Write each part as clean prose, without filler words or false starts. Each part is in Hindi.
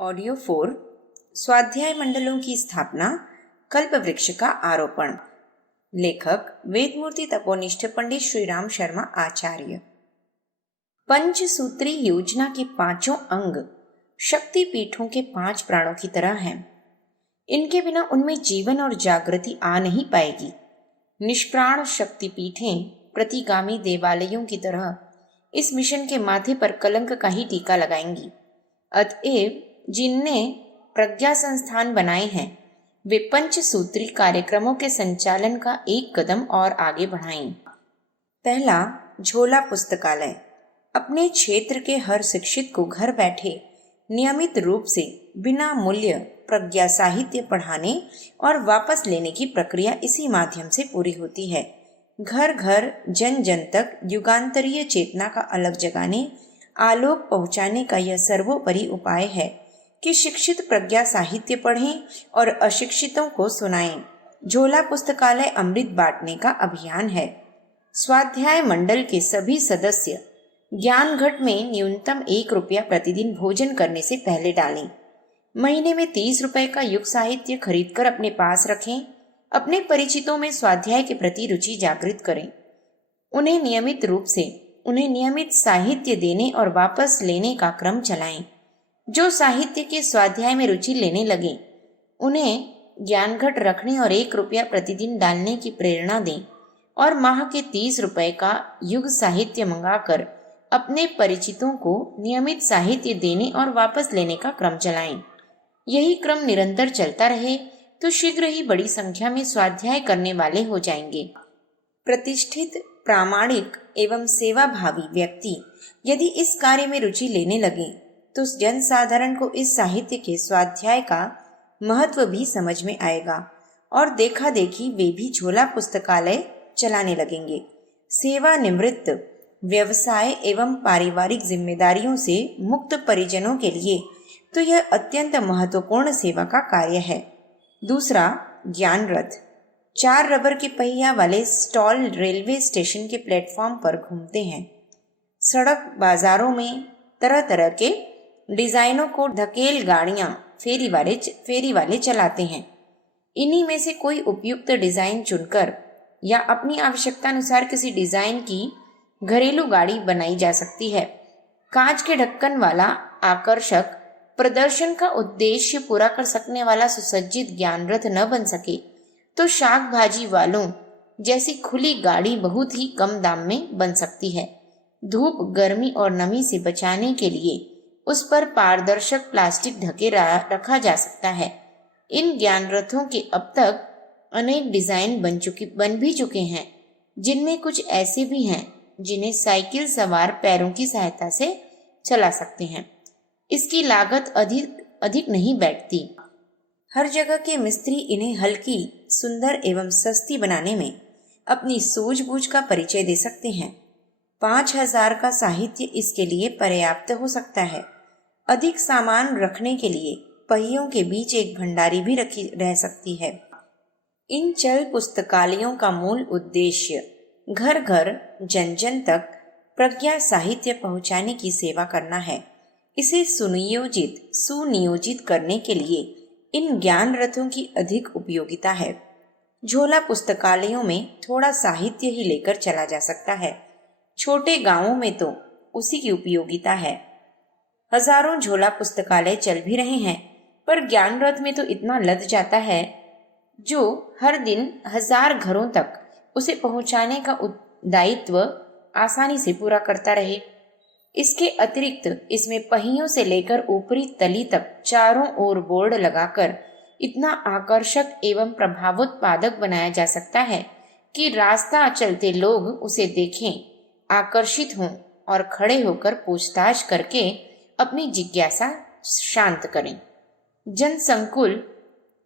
ऑडियो 4 स्वाध्याय मंडलों की स्थापना, कल्प वृक्ष का आरोपण। लेखक वेदमूर्ति तपोनिष्ठ पंडित श्रीराम शर्मा आचार्य। पंचसूत्री योजना के पांचों अंग शक्ति पीठों के 5 प्राणों की तरह हैं। इनके बिना उनमें जीवन और जागृति आ नहीं पाएगी। निष्प्राण शक्ति पीठें प्रतिगामी देवालयों की तरह इस मिशन के माथे पर कलंक का ही टीका लगाएंगी। अतएव जिनने प्रज्ञा संस्थान बनाए हैं वे पंचसूत्री कार्यक्रमों के संचालन का एक कदम और आगे बढ़ाएं। पहला, झोला पुस्तकालय अपने क्षेत्र के हर शिक्षित को घर बैठे नियमित रूप से बिना मूल्य प्रज्ञा साहित्य पढ़ाने और वापस लेने की प्रक्रिया इसी माध्यम से पूरी होती है। घर घर जन जन तक युगांतरीय चेतना का अलग जगाने, आलोक पहुंचाने का यह सर्वोपरि उपाय है कि शिक्षित प्रज्ञा साहित्य पढ़ें और अशिक्षितों को सुनाएं। झोला पुस्तकालय अमृत बांटने का अभियान है। स्वाध्याय मंडल के सभी सदस्य ज्ञान घट में न्यूनतम 1 रुपया प्रतिदिन भोजन करने से पहले डालें। महीने में 30 रुपए का युग साहित्य खरीदकर अपने पास रखें। अपने परिचितों में स्वाध्याय के प्रति रुचि जागृत करें। उन्हें नियमित साहित्य देने और वापस लेने का क्रम चलाएं। जो साहित्य के स्वाध्याय में रुचि लेने लगे उन्हें ज्ञानघट रखने और 1 रुपया प्रतिदिन डालने की प्रेरणा दें और माह के 30 रुपए का युग साहित्य मंगाकर अपने परिचितों को नियमित साहित्य देने और वापस लेने का क्रम चलाएं। यही क्रम निरंतर चलता रहे तो शीघ्र ही बड़ी संख्या में स्वाध्याय करने वाले हो जाएंगे। प्रतिष्ठित, प्रामाणिक एवं सेवाभावी व्यक्ति यदि इस कार्य में रुचि लेने लगे तो जन साधारण को इस साहित्य के स्वाध्याय का महत्व भी समझ में आएगा और देखा देखी वे भी झोला पुस्तकालय चलाने लगेंगे। सेवानिवृत्त, व्यवसाय एवं पारिवारिक जिम्मेदारियों से मुक्त परिजनों के लिए तो यह अत्यंत महत्वपूर्ण सेवा का कार्य है। दूसरा, ज्ञान रथ 4 रबर के पहिया वाले स्टॉल रेलवे स्टेशन के प्लेटफॉर्म पर घूमते हैं। सड़क बाजारों में तरह तरह के डिजाइनों को ढकेल गाड़ियां फेरी वाले चलाते हैं। इन्हीं में से कोई उपयुक्त डिजाइन चुनकर या अपनी आवश्यकता अनुसार किसी डिजाइन की घरेलू गाड़ी बनाई जा सकती है। कांच के ढक्कन वाला आकर्षक प्रदर्शन का उद्देश्य पूरा कर सकने वाला सुसज्जित ज्ञान रथ न बन सके तो शाक भाजी वालों जैसी खुली गाड़ी बहुत ही कम दाम में बन सकती है। धूप, गर्मी और नमी से बचाने के लिए उस पर पारदर्शक प्लास्टिक ढके रखा जा सकता है। इन ज्ञान रथों के अब तक अनेक डिजाइन बन भी चुके हैं, जिनमें कुछ ऐसे भी हैं जिन्हें साइकिल सवार पैरों की सहायता से चला सकते हैं। इसकी लागत अधिक नहीं बैठती। हर जगह के मिस्त्री इन्हें हल्की, सुंदर एवं सस्ती बनाने में अपनी सूझबूझ का परिचय दे सकते हैं। 5000 का साहित्य इसके लिए पर्याप्त हो सकता है। अधिक सामान रखने के लिए पहियों के बीच एक भंडारी भी रह सकती है। इन चल पुस्तकालयों का मूल उद्देश्य घर घर जन जन तक प्रज्ञा साहित्य पहुंचाने की सेवा करना है। इसे सुनियोजित करने के लिए इन ज्ञान रथों की अधिक उपयोगिता है। झोला पुस्तकालयों में थोड़ा साहित्य ही लेकर चला जा सकता है। छोटे गांवों में तो उसी की उपयोगिता है। हजारों झोला पुस्तकालय चल भी रहे हैं, पर ज्ञान रथ में तो इतना लद जाता है जो हर दिन 1000 घरों तक उसे पहुंचाने का दायित्व आसानी से पूरा करता रहे। इसके अतिरिक्त इसमें पहियों से लेकर ऊपरी तली तक चारों ओर बोर्ड लगाकर इतना आकर्षक एवं प्रभावोत्पादक बनाया जा सकता है कि रास्ता चलते लोग उसे देखें, आकर्षित हों और खड़े होकर पूछताछ करके अपनी जिज्ञासा शांत करें। जनसंकुल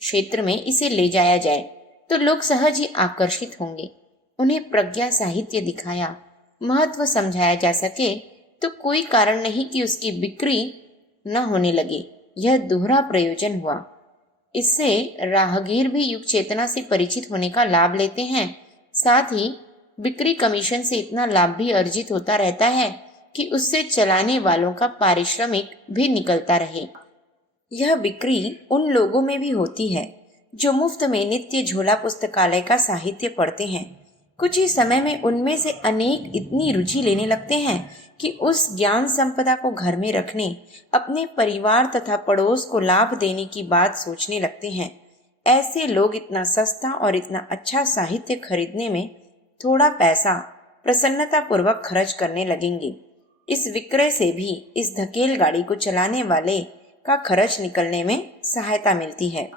क्षेत्र में इसे ले जाया जाए तो लोग सहज ही आकर्षित होंगे। उन्हें प्रज्ञा साहित्य दिखाया, महत्व समझाया जा सके तो कोई कारण नहीं कि उसकी बिक्री न होने लगे। यह दोहरा प्रयोजन हुआ। इससे राहगीर भी युग चेतना से परिचित होने का लाभ लेते हैं, साथ ही बिक्री कमीशन से इतना लाभ भी अर्जित होता रहता है कि उससे चलाने वालों का पारिश्रमिक भी निकलता रहे। यह बिक्री उन लोगों में भी होती है जो मुफ्त में नित्य झोला पुस्तकालय का साहित्य पढ़ते हैं। कुछ ही समय में उनमें से अनेक इतनी रुचि लेने लगते हैं कि उस ज्ञान संपदा को घर में रखने, अपने परिवार तथा पड़ोस को लाभ देने की बात सोचने लगते हैं। ऐसे लोग इतना सस्ता और इतना अच्छा साहित्य खरीदने में थोड़ा पैसा प्रसन्नता पूर्वक खर्च करने लगेंगे। इस विक्रय से भी इस धकेल गाड़ी को चलाने वाले का खर्च निकलने में सहायता मिलती है।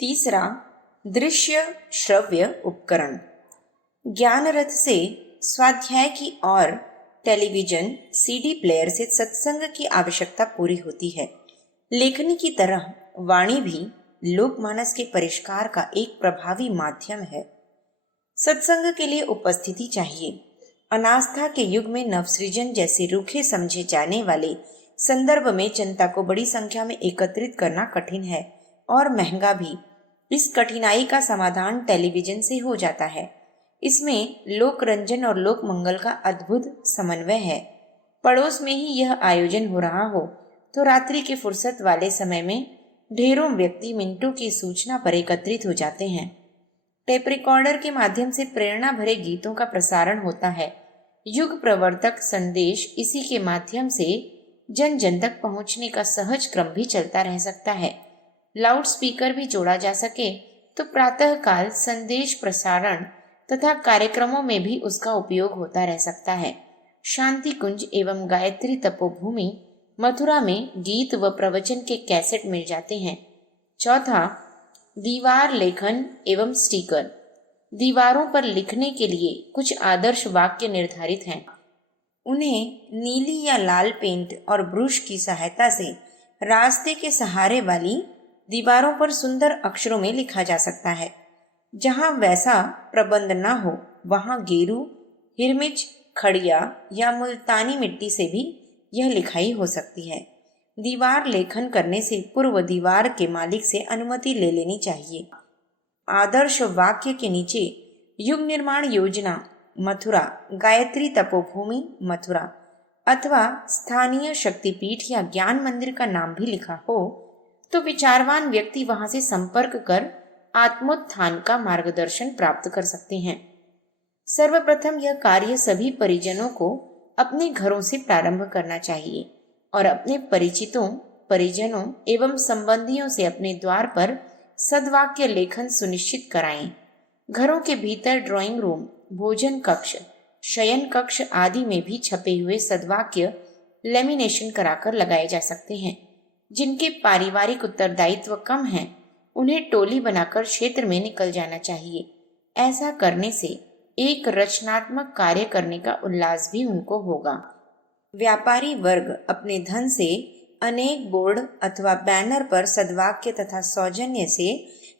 तीसरा, दृश्य श्रव्य उपकरण। ज्ञान रथ से स्वाध्याय की और टेलीविजन, सीडी प्लेयर से सत्संग की आवश्यकता पूरी होती है। लेखनी की तरह वाणी भी लोकमानस के परिष्कार का एक प्रभावी माध्यम है। सत्संग के लिए उपस्थिति चाहिए। अनास्था के युग में नवसृजन जैसे रूखे समझे जाने वाले संदर्भ में जनता को बड़ी संख्या में एकत्रित करना कठिन है और महंगा भी। इस कठिनाई का समाधान टेलीविजन से हो जाता है। इसमें लोक रंजन और लोक मंगल का अद्भुत समन्वय है। पड़ोस में ही यह आयोजन हो रहा हो तो रात्रि के फुर्सत वाले समय में ढेरों व्यक्ति मिनटों की सूचना पर एकत्रित हो जाते हैं। टेप रिकॉर्डर के माध्यम से प्रेरणा भरे गीतों का प्रसारण होता है। युग प्रवर्तक संदेश इसी के माध्यम से जन जन तक पहुंचने का सहज क्रम भी चलता रह सकता है। लाउड स्पीकर भी जोड़ा जा सके तो प्रातःकाल संदेश प्रसारण तथा कार्यक्रमों में भी उसका उपयोग होता रह सकता है। शांति कुंज एवं गायत्री तपोभूमि मथुरा में गीत व प्रवचन के कैसेट मिल जाते हैं। चौथा, दीवार लेखन एवं स्टिकर। दीवारों पर लिखने के लिए कुछ आदर्श वाक्य निर्धारित हैं। उन्हें नीली या लाल पेंट और ब्रश की सहायता से रास्ते के सहारे वाली दीवारों पर सुंदर अक्षरों में लिखा जा सकता है। जहां वैसा प्रबंध न हो वहां गेरू, हिरमिच, खड़िया या मुल्तानी मिट्टी से भी यह लिखाई हो सकती है। दीवार लेखन करने से पूर्व दीवार के मालिक से अनुमति ले लेनी चाहिए। आदर्श वाक्य के नीचे युग निर्माण योजना मथुरा, गायत्री तपोभूमि मथुरा अथवा स्थानीय शक्तिपीठ या ज्ञान मंदिर का नाम भी लिखा हो तो विचारवान व्यक्ति वहां से संपर्क कर आत्मोत्थान का मार्गदर्शन प्राप्त कर सकते हैं। सर्वप्रथम यह कार्य सभी परिजनों को अपने घरों से प्रारंभ करना चाहिए और अपने परिचितों, परिजनों एवं संबंधियों से अपने द्वार पर सद्वाक्य लेखन सुनिश्चित कराएं। घरों के भीतर ड्राइंग रूम, भोजन कक्ष, शयन कक्ष आदि में भी छपे हुए सद्वाक्य लेमिनेशन कराकर लगाए जा सकते हैं। जिनके पारिवारिक उत्तरदायित्व कम है उन्हें टोली बनाकर क्षेत्र में निकल जाना चाहिए। ऐसा करने से एक रचनात्मक कार्य करने का उल्लास भी उनको होगा। व्यापारी वर्ग अपने धन से अनेक बोर्ड अथवा बैनर पर सद्वाक्य तथा सौजन्य से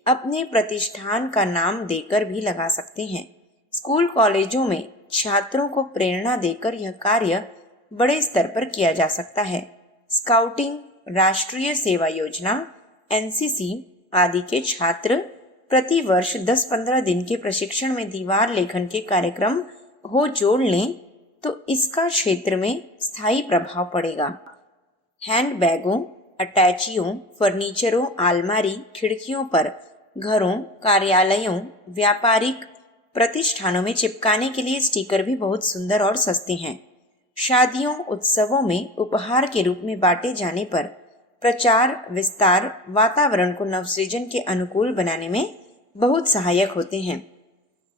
अपने प्रतिष्ठान का नाम देकर भी लगा सकते हैं। स्कूल कॉलेजों में छात्रों को प्रेरणा देकर यह कार्य बड़े स्तर पर किया जा सकता है। स्काउटिंग, राष्ट्रीय सेवा योजना, एनसीसी आदि के छात्र प्रति वर्ष 10-15 दिन के प्रशिक्षण में दीवार लेखन के कार्यक्रम हो जोड़ लें तो इसका क्षेत्र में स्थायी प्रभाव पड़ेगा। हैंड बैगों, अटैचियों, फर्नीचरों, आलमारी, खिड़कियों पर घरों, कार्यालयों, व्यापारिक प्रतिष्ठानों में चिपकाने के लिए स्टिकर भी बहुत सुंदर और सस्ते हैं। शादियों, उत्सवों में उपहार के रूप में बांटे जाने पर प्रचार विस्तार वातावरण को नवसृजन के अनुकूल बनाने में बहुत सहायक होते हैं।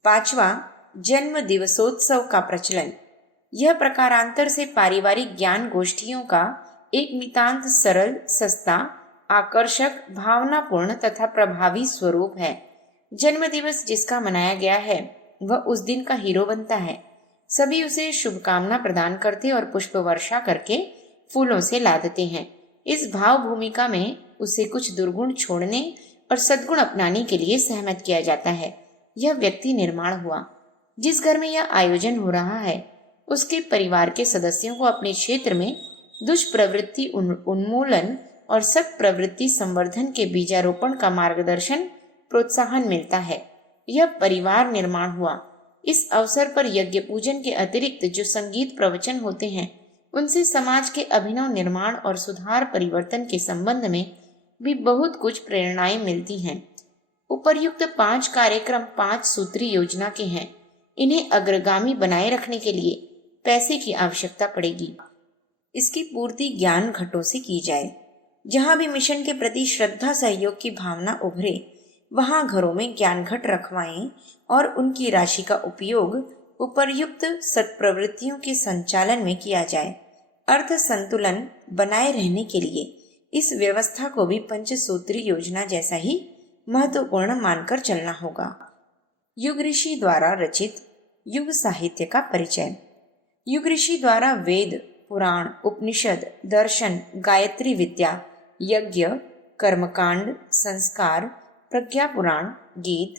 पांचवा, जन्म दिवसोत्सव का प्रचलन। यह प्रकारांतर से पारिवारिक ज्ञान गोष्ठियों का एक नितांत सरल, सस्ता, आकर्षक, भावनापूर्ण तथा प्रभावी स्वरूप है। जन्म दिवस जिसका मनाया गया है वह उस दिन का हीरो बनता है। सभी उसे शुभकामना प्रदान करते और पुष्प वर्षा करके फूलों से लादते हैं। इस भाव भूमिका में उसे कुछ दुर्गुण छोड़ने और सद्गुण अपनाने के लिए सहमत किया जाता है। यह व्यक्ति निर्माण हुआ। जिस घर में यह आयोजन हो रहा है उसके परिवार के सदस्यों को अपने क्षेत्र में दुष्प्रवृत्ति उन्मूलन और सत् प्रवृत्ति संवर्धन के बीजारोपण का मार्गदर्शन, प्रोत्साहन मिलता है। यह परिवार निर्माण हुआ। इस अवसर पर यज्ञ पूजन के अतिरिक्त जो संगीत प्रवचन होते हैं उनसे समाज के अभिनव निर्माण और सुधार परिवर्तन के संबंध में भी बहुत कुछ प्रेरणाएं मिलती हैं। उपर्युक्त 5 कार्यक्रम 5 सूत्री योजना के हैं। इन्हें अग्रगामी बनाए रखने के लिए पैसे की आवश्यकता पड़ेगी। इसकी पूर्ति ज्ञान घटों से की जाए। जहां भी मिशन के प्रति श्रद्धा सहयोग की भावना उभरे, वहां घरों में ज्ञान घट रखवाएं और उनकी राशि का उपयोग उपर्युक्त सत्प्रवृत्तियों के संचालन में किया जाए। अर्थ संतुलन बनाए रहने के लिए इस व्यवस्था को भी पंचसूत्री योजना जैसा ही महत्वपूर्ण मानकर चलना होगा। युग ऋषि द्वारा रचित युग साहित्य का परिचय। युग ऋषि द्वारा वेद, पुराण, उपनिषद, दर्शन, गायत्री विद्या, यज्ञ, कर्मकांड, संस्कार, प्रज्ञा पुराण, गीत,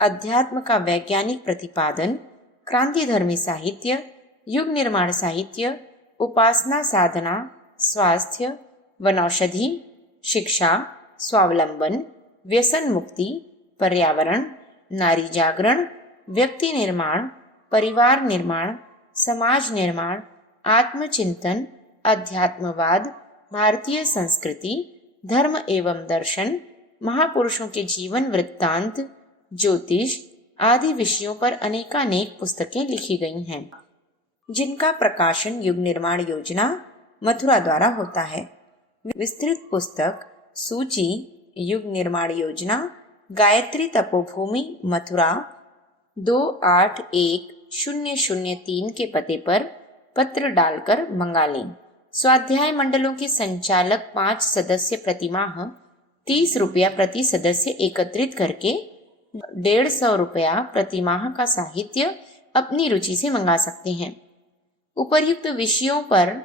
अध्यात्म का वैज्ञानिक प्रतिपादन, क्रांतिधर्मी साहित्य, युग निर्माण साहित्य, उपासना साधना, स्वास्थ्य, वनौषधि, शिक्षा, स्वावलंबन, व्यसन मुक्ति, पर्यावरण, नारी जागरण, व्यक्ति निर्माण, परिवार निर्माण, समाज निर्माण, आत्मचिंतन, अध्यात्मवाद, भारतीय संस्कृति, धर्म एवं दर्शन, महापुरुषों के जीवन वृत्तांत, ज्योतिष आदि विषयों पर अनेकानेक पुस्तकें लिखी गई हैं, जिनका प्रकाशन युग निर्माण योजना मथुरा द्वारा होता है। विस्तृत पुस्तक सूची युग निर्माण योजना, गायत्री तपोभूमि, मथुरा 281003 के पते पर पत्र डालकर मंगा लें। स्वाध्याय मंडलों के संचालक 5 सदस्य प्रतिमाह 30 रुपया प्रति सदस्य एकत्रित करके 150 रुपया प्रतिमाह का साहित्य अपनी रुचि से मंगा सकते हैं। उपर्युक्त विषयों पर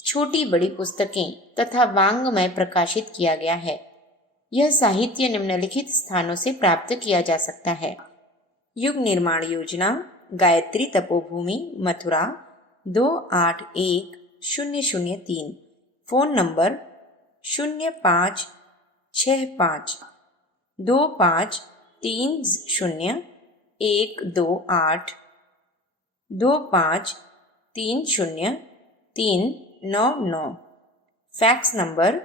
छोटी बड़ी पुस्तकें तथा वांग्मय प्रकाशित किया गया है। यह साहित्य निम्नलिखित स्थानों से प्राप्त किया जा सकता है। Yug Nirman Yojana, Gayatri Tapobhumi, Mathura 281003। Phone number 0565 2530128 2530399। Fax number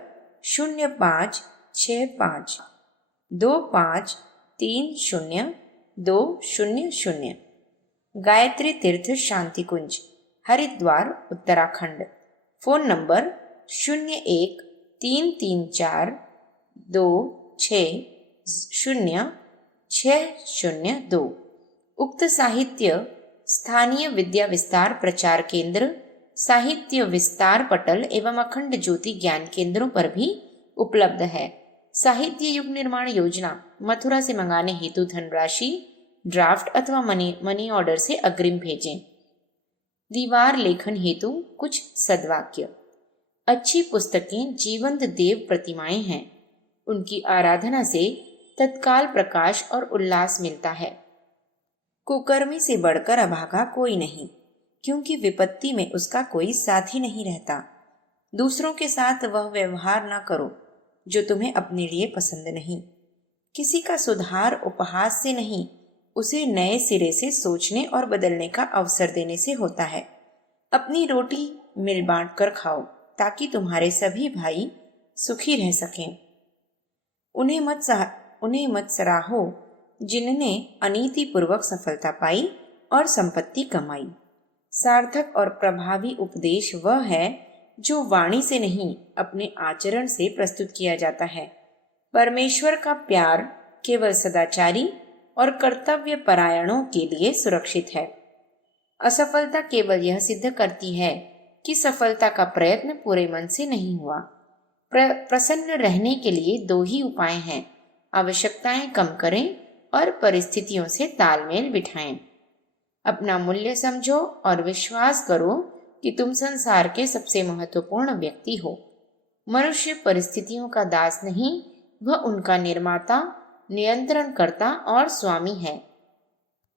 0565 2530200। Gayatri Teerth Shanti Kunj, Haridwar, Uttarakhand. Phone number 0134342600602। उक्त साहित्य स्थानीय विद्या विस्तार प्रचार केंद्र, साहित्य विस्तार पटल एवं अखंड ज्योति ज्ञान केंद्रों पर भी उपलब्ध है। साहित्य युग निर्माण योजना मथुरा से मंगाने हेतु धनराशि ड्राफ्ट अथवा मनी ऑर्डर से अग्रिम भेजें। दीवार लेखन हेतु कुछ सद्वाक्य। अच्छी पुस्तकें जीवंत देव प्रतिमाएं हैं। उनकी आराधना से तत्काल प्रकाश और उल्लास मिलता है। कुकर्मी से बढ़कर अभागा कोई नहीं, क्योंकि विपत्ति में उसका कोई साथी नहीं रहता। दूसरों के साथ वह व्यवहार न करो जो तुम्हें अपने लिए पसंद नहीं। किसी का सुधार उपहास से नहीं, उसे नए सिरे से सोचने और बदलने का अवसर देने से होता है। अपनी रोटी मिल बांट कर खाओ, ताकि तुम्हारे सभी भाई सुखी रह सकें। उन्हें मत सराहो जिन्होंने अनीति पूर्वक सफलता पाई और संपत्ति कमाई। सार्थक और प्रभावी उपदेश वह है जो वाणी से नहीं, अपने आचरण से प्रस्तुत किया जाता है। परमेश्वर का प्यार केवल सदाचारी और कर्तव्य परायणों के लिए सुरक्षित है। असफलता केवल यह सिद्ध करती है कि सफलता का प्रयत्न पूरे मन से नहीं हुआ। प्रसन्न रहने के लिए 2 ही उपाय हैं, आवश्यकताएं कम करें और परिस्थितियों से तालमेल बिठाएं। अपना मूल्य समझो और विश्वास करो कि तुम संसार के सबसे महत्वपूर्ण व्यक्ति हो। मनुष्य परिस्थितियों का दास नहीं, वह उनका निर्माता, नियंत्रणकर्ता और स्वामी है।